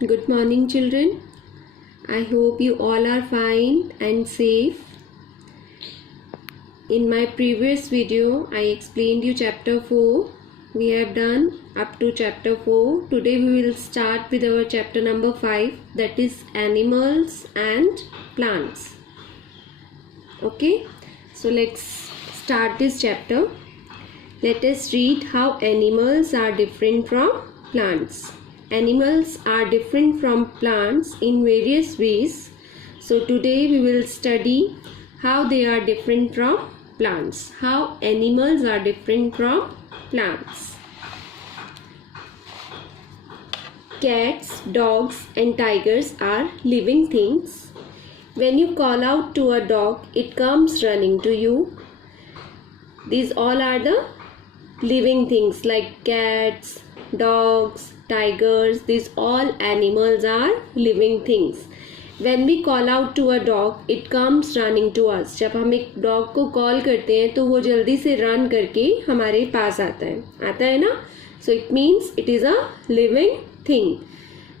Good morning, children. I hope you all are fine and safe. In my previous video, I explained you chapter 4. We have done up to chapter 4. Today we will start with our chapter number 5, that is animals and plants. Okay, so let's start this chapter. Let us read how animals are different from plants. Animals are different from plants in various ways. So today we will study how they are different from plants. How animals are different from plants. Cats, dogs and tigers are living things. When you call out to a dog, it comes running to you. These all are the living things like cats, dogs, tigers. These all animals are living things. When we call out to a dog, it comes running to us. जब हम एक dog को call करते हैं तो वो जल्दी से रन करके हमारे पास आता है ना. So it means it is a living thing.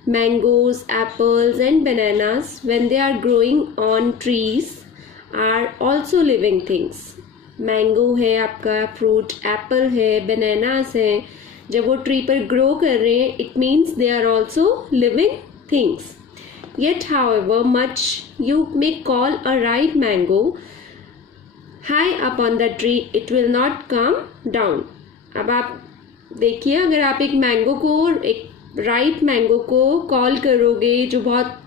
Mangoes, apples and bananas, when they are growing on trees, are also living things. Mango है आपका फ्रूट, एप्पल है, बनानास है. जब वो ट्री पर ग्रो कर रहे हैं, it means they are also living things. Yet however much you may call a ripe mango high up on the tree, it will not come down. अब आप देखिए, अगर आप एक राइट मैंगो को कॉल करोगे जो बहुत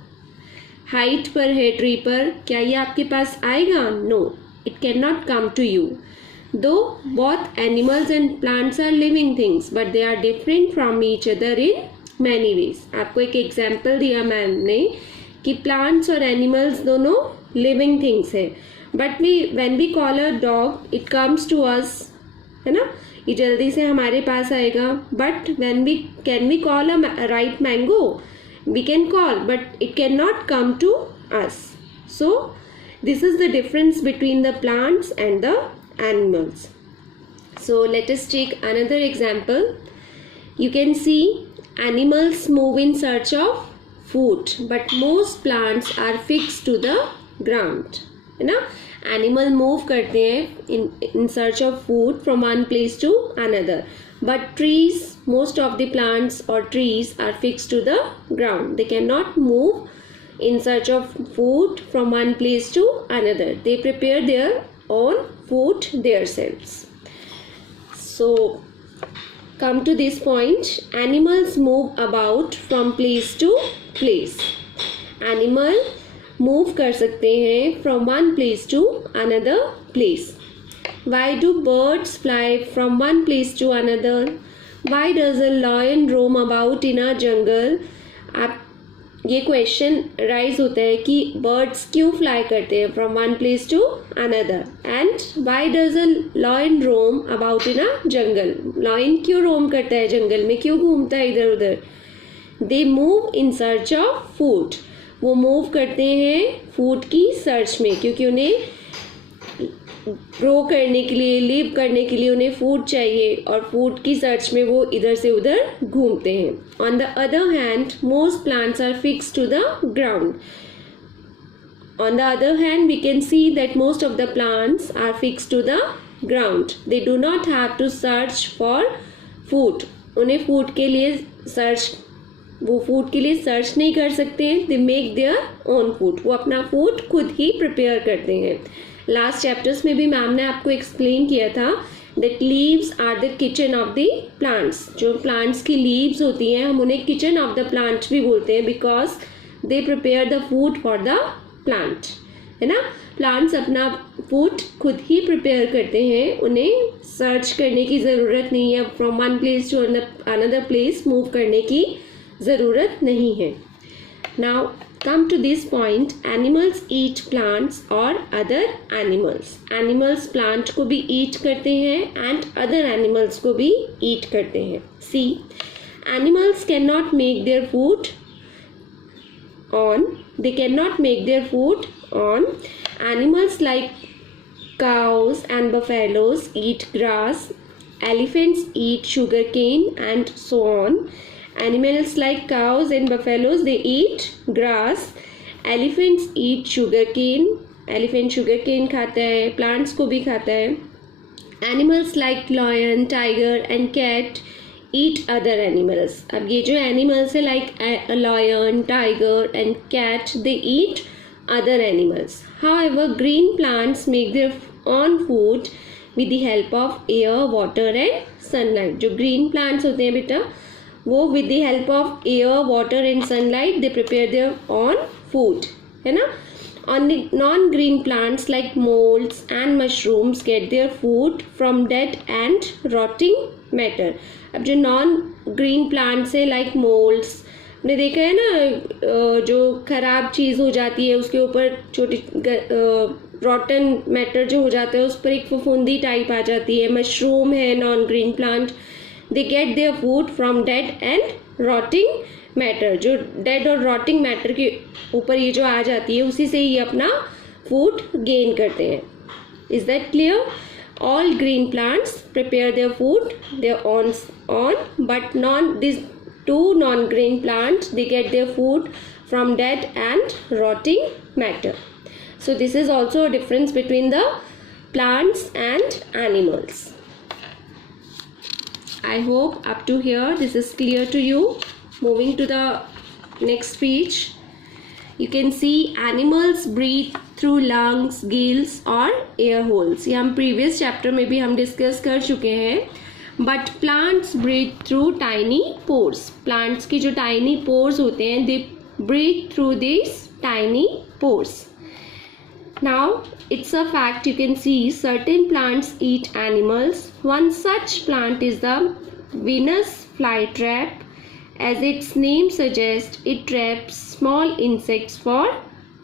हाइट पर है ट्री पर, क्या ये आपके पास आएगा? No, it cannot come to you. Though both animals and plants are living things, but they are different from each other in many ways. आपको एक एग्जाम्पल दिया मैम ने कि प्लांट्स और एनिमल्स दोनों लिविंग थिंग्स है. But when we call a dog, it comes to us, है ना, ये जल्दी से हमारे पास आएगा. But can we call a right mango? We can call, but it cannot come to us. So this is the difference between the plants and the animals. So let us take another example. You can see animals move in search of food, but most plants are fixed to the ground. है ना, animal move करते हैं in search of food from one place to another. But trees, most of the plants or trees are fixed to the ground. They cannot move in search of food from one place to another. They prepare their own food themselves. So come to this point, animals move about from place to place. Animal move कर सकते हैं from one place to another place. Why do birds fly from one place to another? Why does a lion roam about in a jungle? आप ये question rise होता है कि birds क्यों fly करते हैं from one place to another, and why does a lion roam about in a jungle. Lion क्यों roam करता है जंगल में, क्यों घूमता है इधर उधर? They move in search of food. वो मूव करते हैं फूड की सर्च में, क्योंकि उन्हें ग्रो करने के लिए, लिव करने के लिए उन्हें फूड चाहिए, और फूड की सर्च में वो इधर से उधर घूमते हैं. On the other hand, most plants are fixed to the ground. On the other hand, we can see that most of the plants are fixed to the ground. They do not have to search for food. उन्हें food के लिए search नहीं कर सकते. They make their own food. वो अपना food खुद ही prepare करते हैं. लास्ट चैप्टर्स में भी मैम ने आपको एक्सप्लेन किया था that leaves are the kitchen of the plants. जो प्लांट्स की लीव्स होती हैं, हम उन्हें किचन ऑफ द प्लांट भी बोलते हैं, because they prepare the food for the plant. है ना, प्लांट्स अपना फूड खुद ही प्रिपेयर करते हैं. उन्हें सर्च करने की ज़रूरत नहीं है, from one place to another place move करने की ज़रूरत नहीं है. Now come to this point, animals eat plants or other animals. Animals plant को भी eat करते हैं and other animals को भी eat करते हैं. See, animals cannot make their food on. They cannot make their food on. Animals like cows and buffaloes eat grass. Elephants eat sugarcane and so on. Animals like cows and buffaloes, they eat grass. Elephants eat sugarcane. Elephant sugarcane खाता है, plants को भी खाता है. Animals like lion, tiger and cat eat other animals. अब ये जो animals है like lion, tiger and cat, they eat other animals. However, green plants make their own food with the help of air, water and sunlight. जो green plants होते हैं बेटा, वो with the help of air, water and sunlight they prepare their own food, है ना. On the non-green plants like molds and mushrooms get their food from dead and rotting matter. अब जो non-green plants है like molds, आपने देखा है ना, जो खराब चीज़ हो जाती है उसके ऊपर छोटी rotten matter जो हो जाता है उस पर एक फफूंदी टाइप आ जाती है. मशरूम है non-green plant, they get their food from dead and rotting matter. जो dead और rotting matter के ऊपर ये जो आ जाती है उसी से ये अपना food gain करते हैं. Is that clear? All green plants prepare their food their own, but these two non-green plants they get their food from dead and rotting matter. So this is also a difference between the plants and animals. I hope up to here this is clear to you. Moving to the next speech, you can see animals breathe through lungs, gills और air holes. ये हम previous chapter में भी हम discuss कर चुके हैं. But plants breathe through tiny pores. Plants की जो tiny pores होते हैं, they breathe through these tiny pores. Now it's a fact, you can see certain plants eat animals. One such plant is the Venus flytrap. As its name suggests, it traps small insects for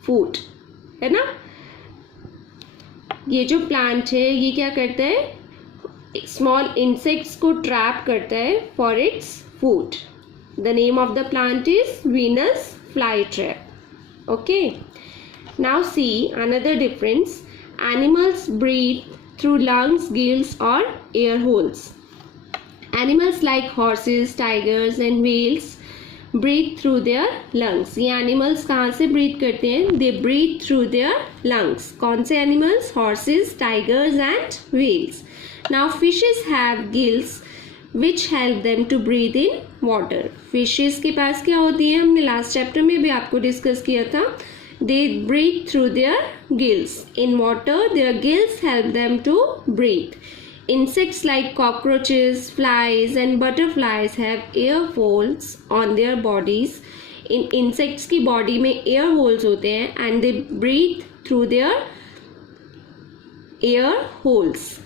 food, है ना. ये जो plant है ये क्या करता है, small insects को ट्रैप करता है for its food. The name of the plant is Venus flytrap. Okay, now see another difference. Animals breathe through lungs, gills और air holes. Animals like horses, tigers and whales breathe through their lungs. ये animals कहाँ से breathe करते हैं? They breathe through their lungs. कौन से animals? Horses, tigers and whales. Now fishes have gills which help them to breathe in water. Fishes के पास क्या होती है? हमने last chapter में भी आपको discuss किया था. They breathe through their gills. In water, their gills help them to breathe. Insects like cockroaches, flies and butterflies have air holes on their bodies. In insects की body में air holes होते हैं and they breathe through their air holes.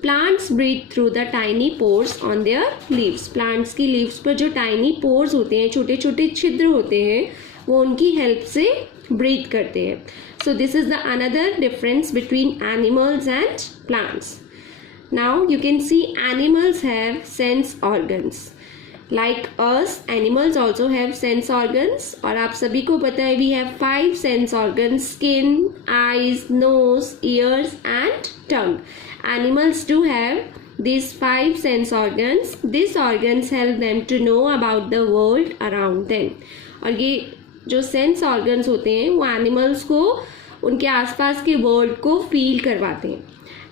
Plants breathe through the tiny pores on their leaves. Plants की leaves पर जो tiny pores होते हैं, छोटे छोटे छिद्र होते हैं, वो उनकी help से breathe करते हैं. So this is the another difference between animals and plants. Now you can see animals have sense organs. Like us, animals also have sense organs. और आप सभी को पता है we have 5 sense organs: skin, eyes, nose, ears and tongue. Animals do have these 5 sense organs. These organs help them to know about the world around them. और ये जो sense organs होते हैं वो animals को उनके आसपास के world को feel करवाते हैं.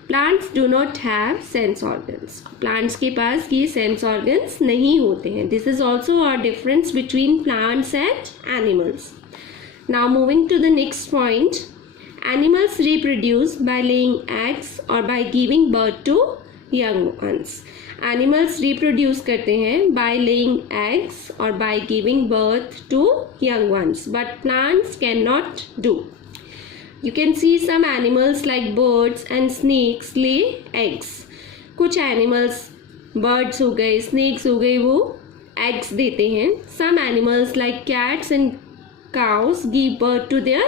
Plants do not have sense organs. Plants के पास ये sense organs नहीं होते हैं. This is also a difference between plants and animals. Now moving to the next point. Animals reproduce by laying eggs or by giving birth to young ones. Animals reproduce करते हैं by laying eggs or by giving birth to young ones. But plants cannot do. You can see some animals like birds and snakes lay eggs. कुछ animals, birds हो गए, snakes हो गए, वो eggs देते हैं. Some animals like cats and cows give birth to their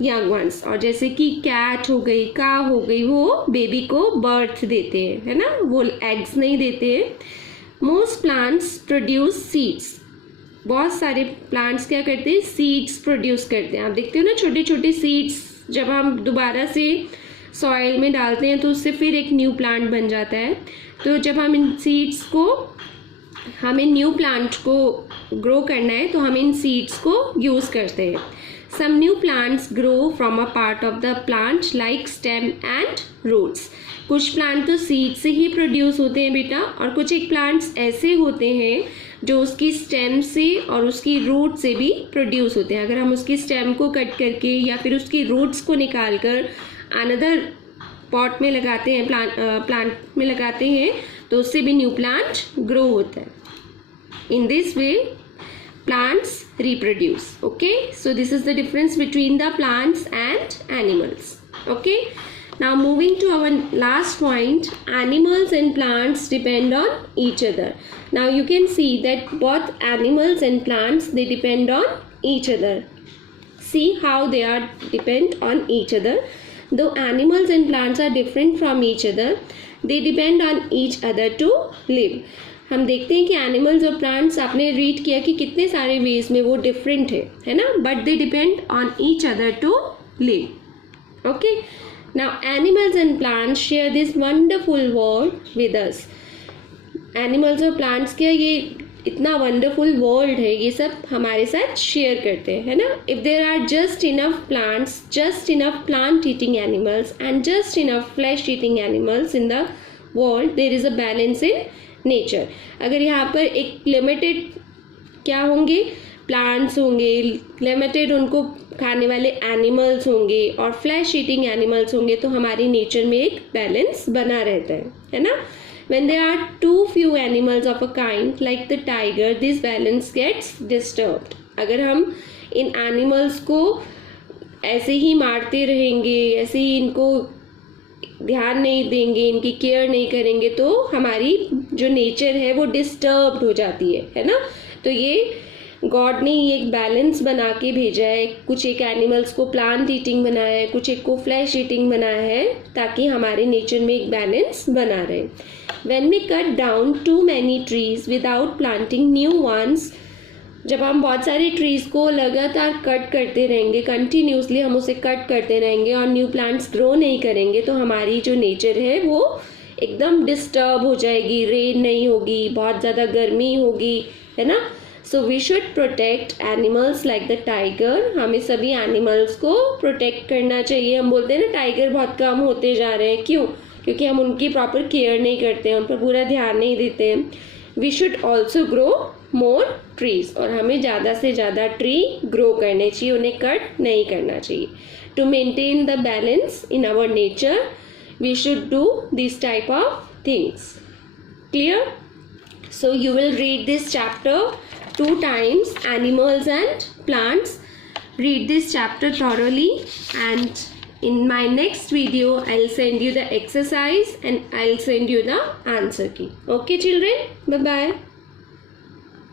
young ones. और जैसे कि cat हो गई, cow हो गई, वो baby को birth देते हैं, है ना, वो eggs नहीं देते हैं. Most plants produce seeds. बहुत सारे plants क्या करते हैं? Seeds produce करते हैं. आप देखते हो ना छोटे छोटे seeds, जब हम दोबारा से सॉइल में डालते हैं तो उससे फिर एक न्यू प्लांट बन जाता है. तो जब हम इन सीड्स को, हम इन न्यू प्लांट को ग्रो करना है तो हम इन सीड्स को यूज़ करते हैं. Some new plants grow from a part of the plant like stem and roots. कुछ प्लांट तो सीड से ही प्रोड्यूस होते हैं बेटा, और कुछ एक प्लांट्स ऐसे होते हैं जो उसकी स्टेम से और उसकी रूट से भी प्रोड्यूस होते हैं. अगर हम उसकी स्टेम को कट करके या फिर उसकी रूट्स को निकाल कर अनदर पॉट में लगाते हैं, प्लांट में लगाते हैं, तो उससे भी न्यू प्लांट ग्रो होता है. In this way plants reproduce. Okay, so this is the difference between the plants and animals. Okay, now moving to our last point, animals and plants depend on each other. Now you can see that both animals and plants, they depend on each other. See how they are depend on each other. Though animals and plants are different from each other, they depend on each other to live. हम देखते हैं कि animals और plants, आपने read किया कि कितने सारे वेज में वो डिफरेंट है ना, but they depend on each other to live. Okay, now animals and plants share this wonderful world with us. Animals और प्लांट्स क्या, ये इतना वंडरफुल वर्ल्ड है, ये सब हमारे साथ शेयर करते हैं, है ना. If there are just enough plants, just enough plant eating animals and just enough flesh eating animals in the world, there is a balance in nature. अगर यहाँ पर एक लिमिटेड क्या होंगे, प्लांट्स होंगे, लिमिटेड उनको खाने वाले एनिमल्स होंगे और फ्लैश ईटिंग एनिमल्स होंगे, तो हमारी नेचर में एक बैलेंस बना रहता है ना. When there are too few animals of a kind like the tiger, this balance gets disturbed. अगर हम इन एनिमल्स को ऐसे ही मारते रहेंगे, ऐसे ही इनको ध्यान नहीं देंगे, इनकी केयर नहीं करेंगे, तो हमारी जो नेचर है वो डिस्टर्ब्ड हो जाती है ना. तो ये गॉड ने ही एक बैलेंस बना के भेजा है. कुछ एक एनिमल्स को प्लांट ईटिंग बनाया है, कुछ एक को फ्लैश ईटिंग बनाया है, ताकि हमारे नेचर में एक बैलेंस बना रहे. When we cut down too many trees without planting new ones, जब हम बहुत सारे ट्रीज़ को लगातार कट करते रहेंगे, कंटिन्यूसली हम उसे कट करते रहेंगे और न्यू प्लांट्स ग्रो नहीं करेंगे, तो हमारी जो नेचर है वो एकदम डिस्टर्ब हो जाएगी. रेन नहीं होगी, बहुत ज़्यादा गर्मी होगी, है ना. So we should protect animals like the tiger. हमें सभी एनिमल्स को प्रोटेक्ट करना चाहिए. हम बोलते हैं ना टाइगर बहुत कम होते जा रहे हैं, क्यों? क्योंकि हम उनकी प्रॉपर केयर नहीं करते हैं, उन पर पूरा ध्यान नहीं देते हैं. We should also grow more trees, और हमें ज़्यादा से ज़्यादा ट्री ग्रो करने चाहिए, उन्हें कट नहीं करना चाहिए. To maintain the balance in our nature we should do this type of things. Clear? So you will read this chapter 2 times, animals and plants. Read this chapter thoroughly, and in my next video I'll send you the exercise and I'll send you the answer key. Okay children, bye bye.